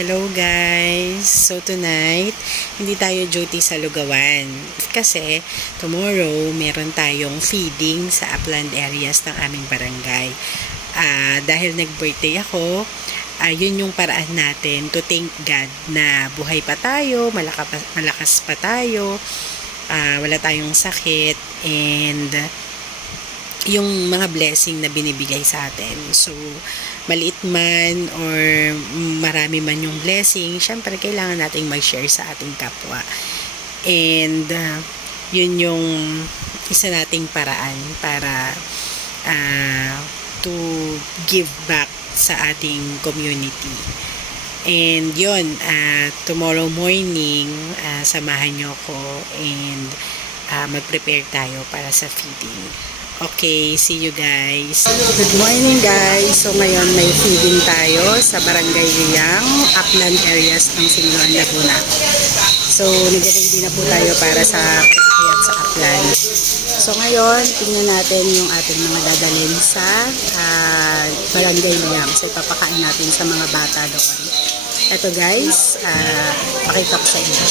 Hello guys! So tonight, hindi tayo duty sa Lugawan. Kasi tomorrow, meron tayong feeding sa upland areas ng aming barangay. Dahil nag-birthday ako, yun yung paraan natin to thank God na buhay pa tayo, malakas pa tayo, wala tayong sakit, and yung mga blessing na binibigay sa atin. So, maliit man or marami man yung blessing, syempre kailangan nating mag-share sa ating kapwa. And yun yung isa nating paraan para to give back sa ating community. And yun, tomorrow morning, samahan nyo ko and mag-prepare tayo para sa feeding. Okay, see you guys. Good morning guys. So ngayon may feeding tayo sa Barangay Riyang, upland areas ng Sinloan, Laguna. So nag-ready na po tayo para sa pagkakayat sa upland. So ngayon, tingnan natin yung ating mga dadalhin sa Barangay Riyang. So ipapakain natin sa mga bata doon. Ito guys, pakita ko sa inyo.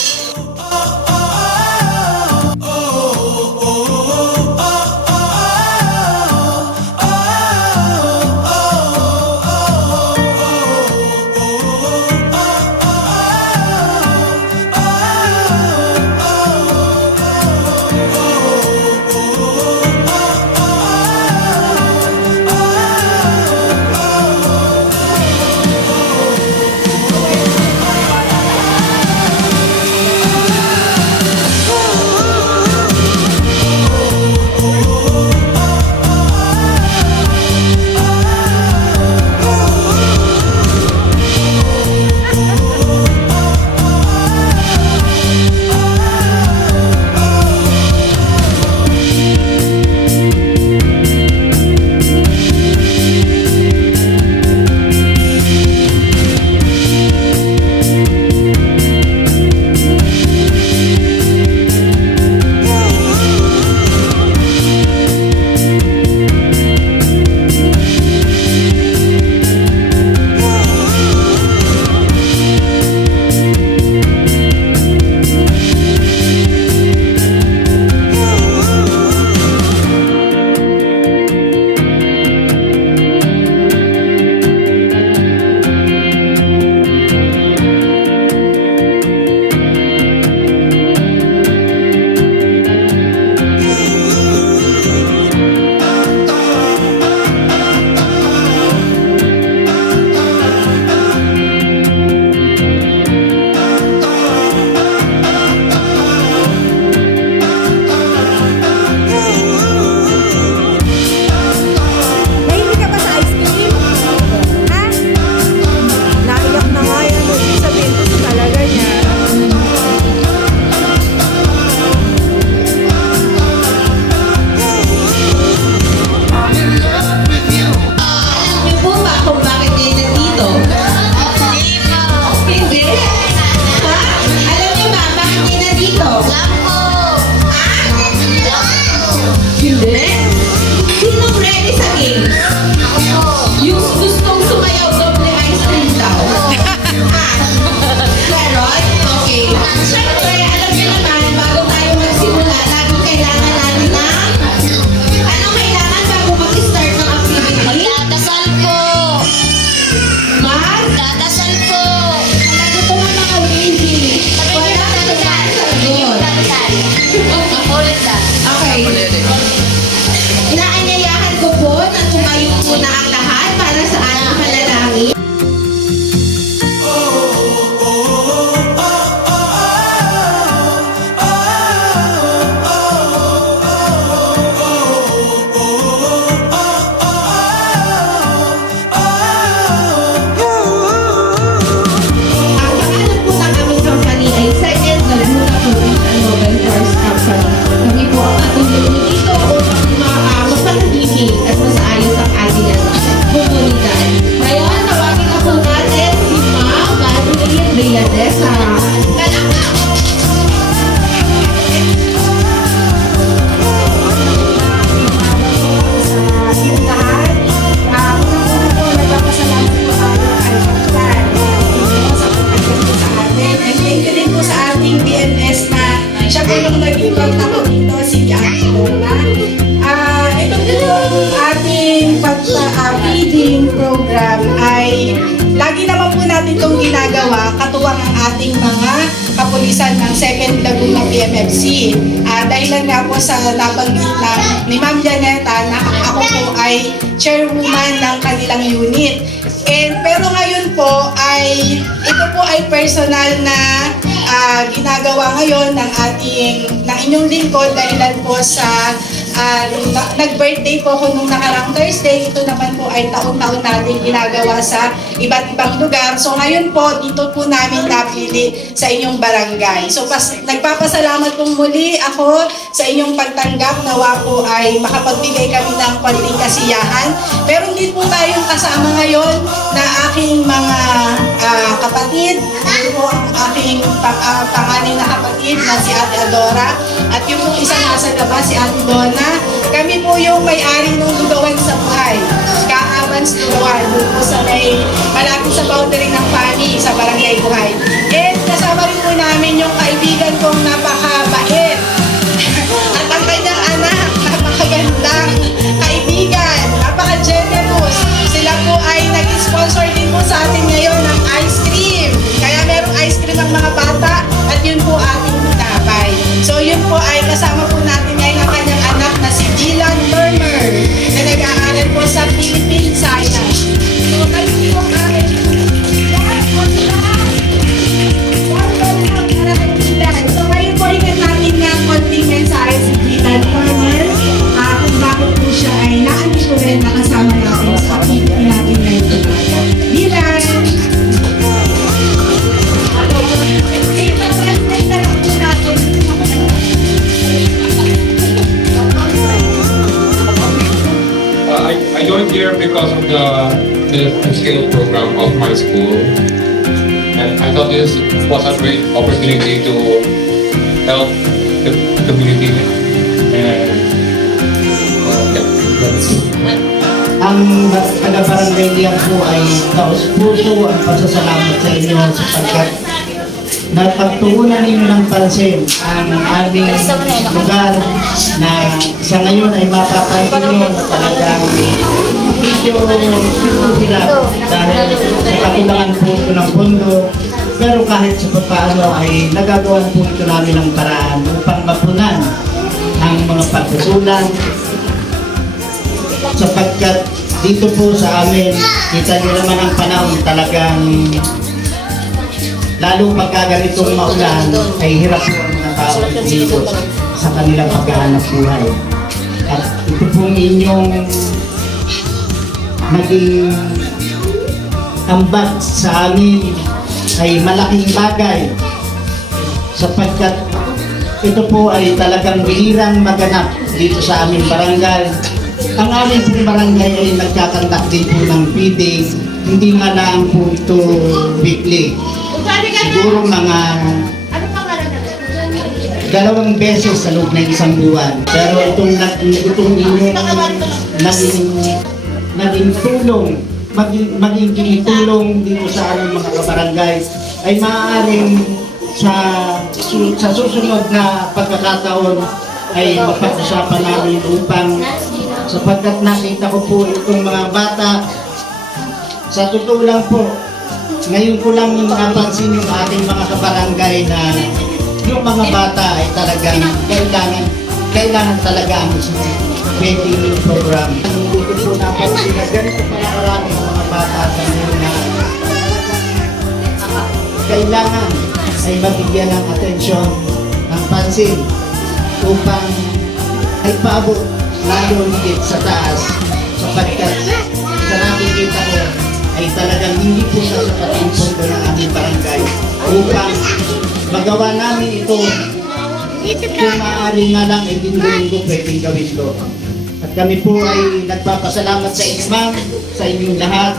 naman po natin itong ginagawa, katuwang ang ating mga kapulisan ng 2nd Laguna PMFC. Dahilan nga po sa nabanggit na ni Ma'am Janeta na ako po ay chairwoman ng kanilang unit. Pero ngayon po ay ito po ay personal na ginagawa ngayon ng inyong lingkod dahilan po sa nag-birthday po ako nung nakarang Thursday. Ito naman po ay taon-taon natin ginagawa sa iba't ibang lugar. So ngayon po, dito po namin napili sa inyong barangay. So nagpapasalamat pong muli ako sa inyong pagtanggap. Nawa po ay makapagbigay kami ng konting kasiyahan. Pero hindi po tayong kasama ngayon na aking mga kapatid. Ito po ang aking panganay na kapatid na si Ate Adora. At yung po isa nasa labas, si Ate Donna. Kami po yung may-ari ng Lugawan sa Buhay. Kaabans Lugawan. Doon po sa malapit sa boundary ng Pani sa Barangay Buhay. And kasama rin po namin yung kaibigan kong napakabait. At ang kanyang anak, napakagandang kaibigan, napaka-generous. Sila po ay nag-sponsor din po sa atin ngayon ng ice cream. Kaya merong ice cream ang mga bata at yun po ating tinapay. So yun po ay kasama po natin ngayon ang kanyang anak na si Dylan Turner na nag-aaral po sa Philippine Science. So kayo po ay so ngayon po ikat natin ng konting mensahe si Dylan Turner kung bakit po siya ay naandito rin nakasama natin sa activity natin ngayon. Dylan! I joined here because of the skill program of my school, and I thought this was a great opportunity to help the community. And that's Ang taga-barangay niya po ay taos-puso ang pasasalamat sa inyo sapagkat napagtuunan ninyo ng pansin ang aming lugar na sa ngayon ay mapapansin nyo na talagang medyo sila dahil sa kakulangan po ito ng pondo. Pero kahit sa paano ay nagagawa po ito namin ng paraan upang mapunan ang mga pagkusulan sapagkat dito po sa amin, kita nyo naman ang panahon talagang lalo pagka ganitong maulan ay hirap po ang mga tao dito sa kanilang paghahanap buhay. At ito pong inyong naging ambag sa amin ay malaking bagay sapagkat ito po ay talagang bihirang maganap dito sa aming barangay. Ang aming pong barangay ay nagkakandak din po ng feeding, hindi nga lang po ito weekly. Siguro mga 2 beses sa loob ng isang buwan. Pero itong inyong naging tulong, maging tulong dito sa aming mga kabarangay ay maaaring sa susunod na pagkakataon ay mapag-usapan namin upang sapagkat nakita ko po itong mga bata. Sa totoo lang po, ngayon ko lang napansin yung ating mga kabarangay na yung mga bata ay talagang kailangan talaga ang feeding program. Dito po napansin na ganito pala maraming mga bata sa ngayon na kailangan ay mabigyan ng atensyon, ng pansin upang ay paabot lalo higit sa taas sapagkat sa nakikita ko ay talagang hindi po sa sapat ang pondo ng aming barangay upang magawa namin ito. Kung maaari nga lang ay linggo-linggo pwedeng gawin ito. At kami po ay nagpapasalamat sa inyo ma'am, sa inyong lahat.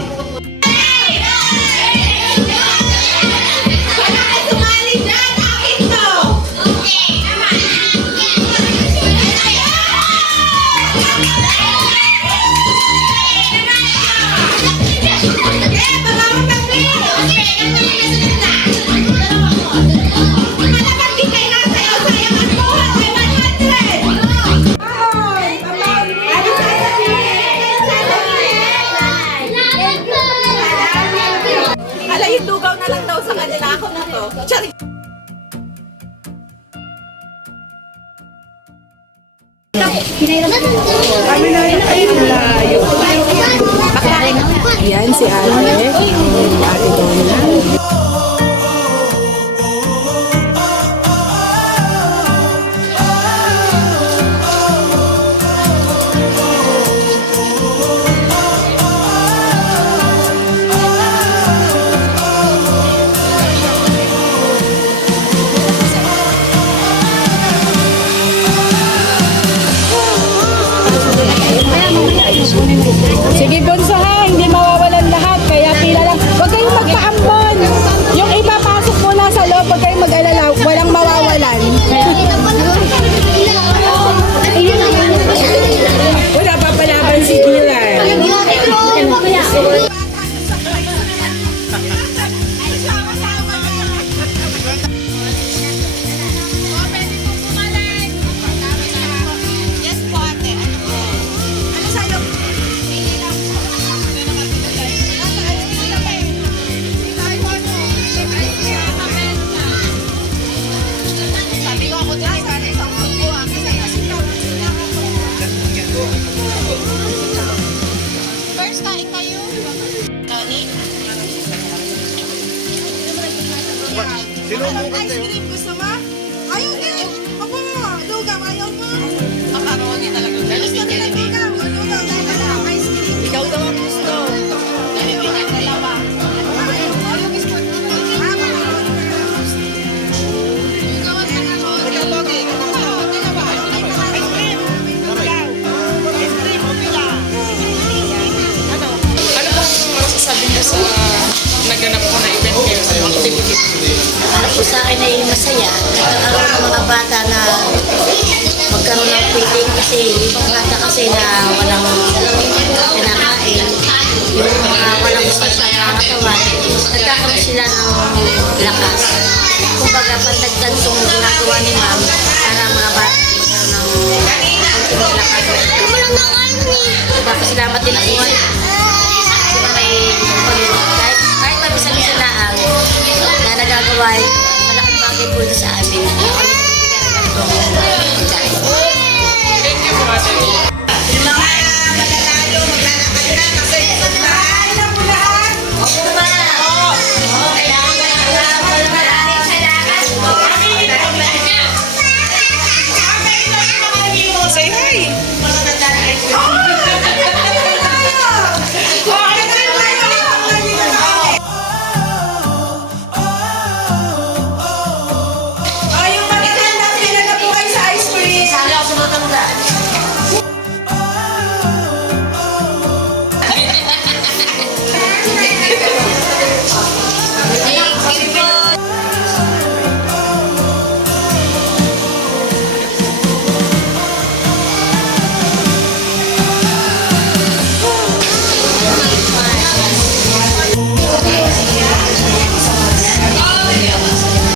na lang daw sa kanila. Ako na to. Charing. Yan si ate. Ate Donna. Sige, Bunso ha, hindi mawawalan lahat. Kaya pila lang. Huwag kayong magpaambon. Yung iba pasok muna sa loob. Huwag kayong mag-alala. Walang mawawalan. Wala pa palaban si Dylan. First, kain kayo. Tony? Ice cream gusto mo? Ayaw din. Opo, lugaw. Ayaw mo. Macaroni talaga. Gusto nila lugaw. Lugaw talaga. Ice cream. Ikaw daw ang gusto. Dalawa. Dalawa. Ayaw gusto. Ah, macaroni. Ikaw ang macaroni. Ikaw, Pogi. Dalawa. Ice cream. Lugaw. Ice cream. Pila. Ano pong masasabi niyo sa naganap ko na event kayo sa activity? Ano po sa akin ay masaya. Nagkakaroon ng mga bata na magkaroon ng feeling kasi yung mga bata kasi na walang kinakain, yung mga walang gusto sa katawan, nagkakaroon sila ng lakas. Kumbaga, pandagdag itong ginagawa ni ma'am para mga bata magkaroon ng konting lakas. Papasalamat din ako sila may kahit mabisa-bisa lang na nagagawa malaking bagay po ito sa amin. Kami bibigyan ng ganitong pagkain. Thank you po, Ate.